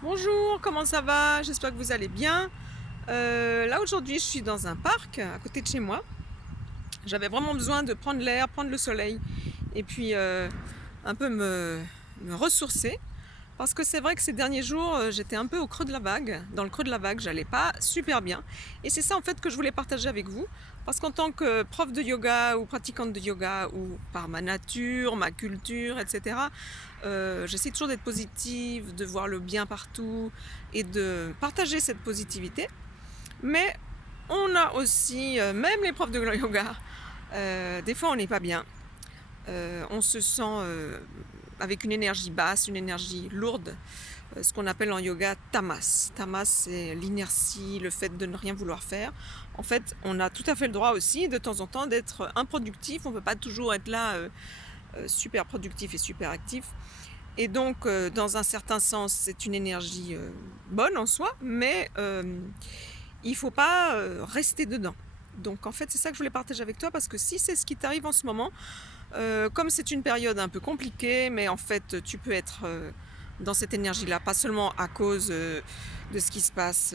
Bonjour, comment ça va? J'espère que vous allez bien. Là aujourd'hui, je suis dans un parc à côté de chez moi. J'avais vraiment besoin de prendre l'air, prendre le soleil et puis un peu me ressourcer. Parce que c'est vrai que ces derniers jours, j'étais un peu au creux de la vague. Dans le creux de la vague, j'allais pas super bien. Et c'est ça en fait que je voulais partager avec vous. Parce qu'en tant que prof de yoga ou pratiquante de yoga ou par ma nature, ma culture, etc., j'essaie toujours d'être positive, de voir le bien partout et de partager cette positivité. Mais on a aussi, même les profs de yoga, des fois on n'est pas bien. On se sent avec une énergie basse, une énergie lourde, ce qu'on appelle en yoga tamas. Tamas, c'est l'inertie, le fait de ne rien vouloir faire. En fait, on a tout à fait le droit aussi, de temps en temps, d'être improductif. On ne peut pas toujours être là super productif et super actif. Et donc, dans un certain sens, c'est une énergie bonne en soi, mais il ne faut pas rester dedans. Donc, en fait, c'est ça que je voulais partager avec toi, parce que si c'est ce qui t'arrive en ce moment, comme c'est une période un peu compliquée, mais en fait, tu peux être dans cette énergie-là, pas seulement à cause de ce qui se passe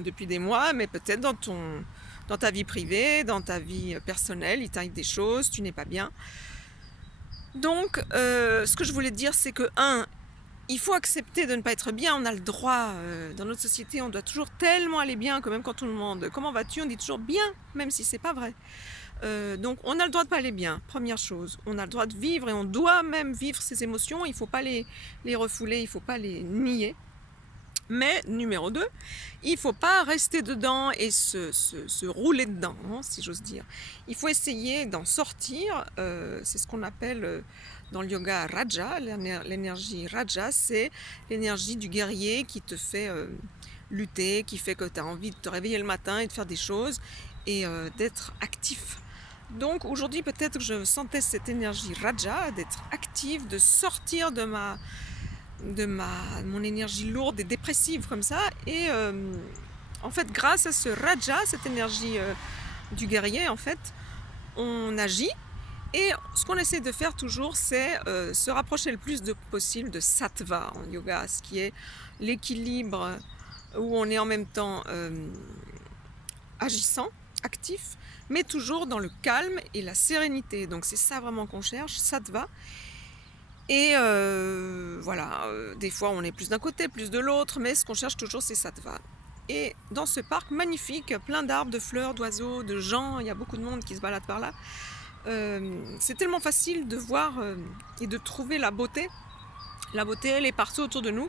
depuis des mois, mais peut-être dans ta vie privée, dans ta vie personnelle, il t'arrive des choses, tu n'es pas bien. Donc, ce que je voulais te dire, c'est que, il faut accepter de ne pas être bien. On a le droit, dans notre société, on doit toujours tellement aller bien que même quand on nous demande comment vas-tu, on dit toujours bien, même si c'est pas vrai. Donc on a le droit de pas aller bien, première chose. On a le droit de vivre et on doit même vivre ses émotions. Il ne faut pas les refouler, il ne faut pas les nier. Mais numéro 2, il ne faut pas rester dedans et se rouler dedans, hein, si j'ose dire. Il faut essayer d'en sortir. C'est ce qu'on appelle dans le yoga Raja. L'énergie Raja, c'est l'énergie du guerrier qui te fait lutter, qui fait que tu as envie de te réveiller le matin et de faire des choses et d'être actif. Donc aujourd'hui, peut-être que je sentais cette énergie Raja, d'être active, de sortir de mon énergie lourde et dépressive comme ça. Et en fait, grâce à ce Raja, cette énergie du guerrier, en fait, on agit. Et ce qu'on essaie de faire toujours, c'est se rapprocher le plus possible de Sattva en yoga, ce qui est l'équilibre où on est en même temps agissant, actif, mais toujours dans le calme et la sérénité. Donc c'est ça vraiment qu'on cherche, Sattva. Et voilà, des fois on est plus d'un côté, plus de l'autre, mais ce qu'on cherche toujours, c'est Sattva. Et dans ce parc magnifique, plein d'arbres, de fleurs, d'oiseaux, de gens, il y a beaucoup de monde qui se balade par là. C'est tellement facile de voir et de trouver la beauté. La beauté, elle est partout autour de nous.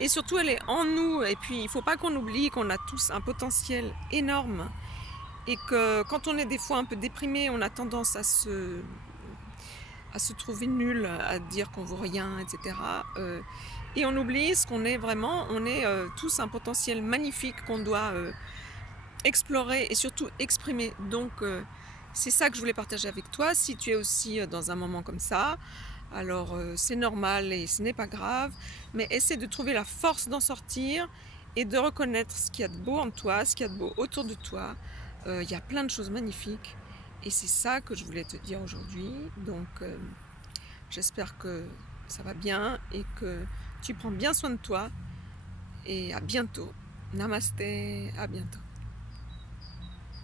Et surtout, elle est en nous. Et puis, il ne faut pas qu'on oublie qu'on a tous un potentiel énorme. Et que quand on est des fois un peu déprimé, on a tendance à se trouver nul, à dire qu'on vaut rien, etc. Et on oublie ce qu'on est vraiment. On est tous un potentiel magnifique qu'on doit explorer et surtout exprimer. Donc c'est ça que je voulais partager avec toi. Si tu es aussi dans un moment comme ça, alors c'est normal et ce n'est pas grave, mais essaie de trouver la force d'en sortir et de reconnaître ce qu'il y a de beau en toi, ce qu'il y a de beau autour de toi. Il y a plein de choses magnifiques et c'est ça que je voulais te dire aujourd'hui. Donc j'espère que ça va bien et que tu prends bien soin de toi et à bientôt. Namasté, à bientôt.